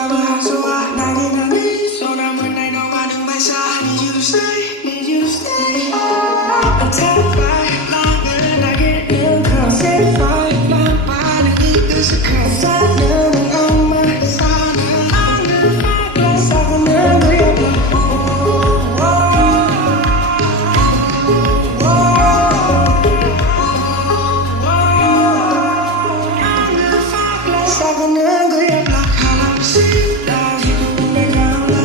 가고 하소와 나긴 하니 소나무 날 너와는 발사 Need you to stay, need you to stay I'm terrified 락을 나기는 come set fire 난 반응이 으슥한 사는 엄마 사는 나는 fire 사고는 그려봐 사고는 그려봐 하나씩 나 지금 내가 올라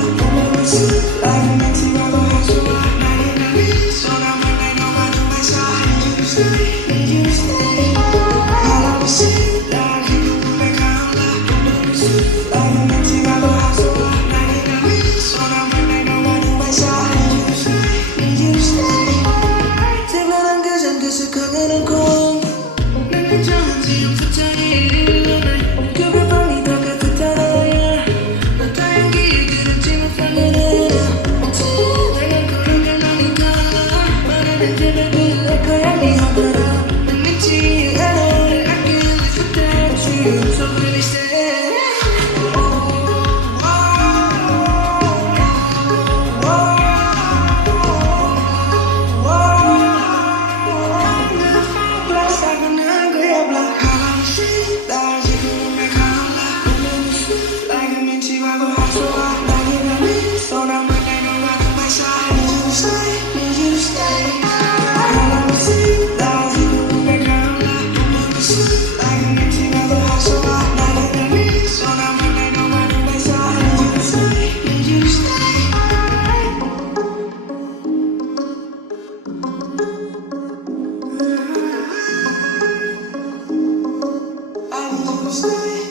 오늘 술 나는 멘트라고 하소와 나긴 하니 소나무 날 너와는 발사 Need you to stay, need you to stay 하나씩 나 지금 내가 올라 오늘 술 나는 멘트라고 하소와 나긴 하니 소나무 날 너와는 발사 Need you to stay, need you to stay 특별한 그전 그슥하게는 공 난 정한지 좀 붙잡이 So really stay 사고는 그려봐 하나씩 나 지금 내가 올라 오늘 술 나이가 멘트라고 하소와 나긴 하니 소나무 날 너와는 발사 Need you to stay, need you to stay 하나씩 나 지금 내가 올라 오늘 술 나이가 멘트라고 하소와 나긴 하니 소나무 날 너와는 발사 Need you to stay, need you to stay I need you to stay